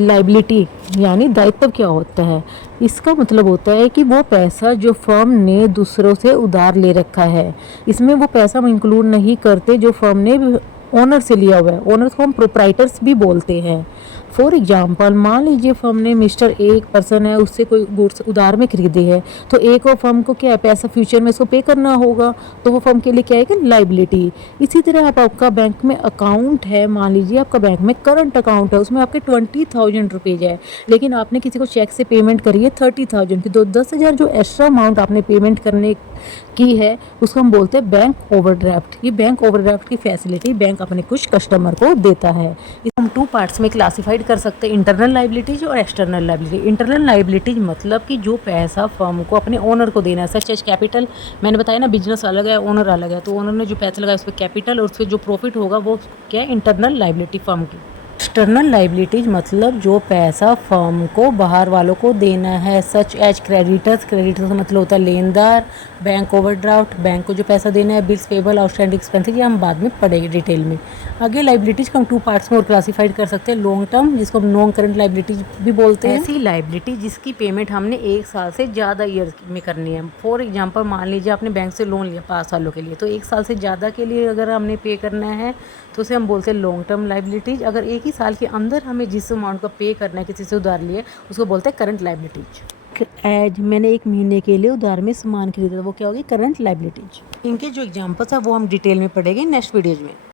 Liability यानी दायित्व क्या होता है? इसका मतलब होता है कि वो पैसा जो फर्म ने दूसरों से उधार ले रखा है, इसमें वो पैसा हम इंक्लूड नहीं करते जो फर्म ने ओनर से लिया हुआ है। ओनर्स को हम प्रोप्राइटर्स भी बोलते हैं। फॉर एग्जाम्पल, मान लीजिए फर्म ने मिस्टर ए एक पर्सन है, उससे कोई गुड्स उधार में खरीदे है, तो एक और फर्म को क्या है, पैसा फ्यूचर में इसको पे करना होगा, तो वो फर्म के लिए क्या है कि लाइबिलिटी। इसी तरह आपका बैंक में अकाउंट है, मान लीजिए आपका बैंक में करंट अकाउंट है, उसमें आपके 20,000 रुपीज़ है, लेकिन आपने किसी को चेक से पेमेंट करी है 30,000 की, तो 10,000 जो एक्स्ट्रा अमाउंट आपने पेमेंट करने की है उसको हम बोलते हैं बैंक ओवरड्राफ्ट। ये बैंक ओवरड्राफ्ट की फैसिलिटी बैंक अपने कुछ कस्टमर को देता है। इसे हम टू पार्ट्स में क्लासिफाइड कर सकते हैं, इंटरनल लाइबिलिटीज और एक्सटर्नल लाइबिलिटी। इंटरनल लाइबिलिटीज मतलब कि जो पैसा फर्म को अपने ओनर को देना है, सच एज कैपिटल। मैंने बताया ना, बिजनेस अलग है, ओनर अलग है, तो ओनर ने जो पैसा लगाया उस पर कैपिटल और उस पर जो प्रॉफिट होगा वो क्या है, इंटरनल लाइबिलिटी फर्म की। एक्सटर्नल लाइबिलिटीज मतलब जो पैसा फर्म को बाहर वालों को देना है, सच एज क्रेडिटर्स। क्रेडिटर्स का मतलब होता है लेनदार, बैंक ओवरड्राफ्ट, बैंक को जो पैसा देना है, बिल्स पेबल, आउटस्टैंडिंग एक्सपेंसेस, ये हम बाद में पढ़ेंगे डिटेल में। आगे लाइबिलिटीज को हम टू पार्ट्स में और क्लासिफाइड कर सकते हैं। लॉन्ग टर्म, जिसको हम नॉन करंट लाइबिलिटीज भी बोलते हैं, ऐसी लाइबिलिटी जिसकी पेमेंट हमने 1 साल से ज़्यादा ईयर में करनी है। फॉर एग्जाम्पल, मान लीजिए आपने बैंक से लोन लिया 5 सालों के लिए, तो 1 साल से ज़्यादा के लिए अगर हमने पे करना है तो उसे हम बोलते हैं लॉन्ग टर्म लाइबिलिटीज। अगर एक ही साल के अंदर हमें जिस अमाउंट का पे करना है, किसी से उधार लिए, उसको बोलते हैं करंट लाइबिलिटीज। एज मैंने 1 महीने के लिए उधार में सामान खरीदा, वो क्या होगी, करंट लाइबिलिटीज। इनके जो एग्जांपल्स है वो हम डिटेल में पढ़ेंगे नेक्स्ट वीडियोज में।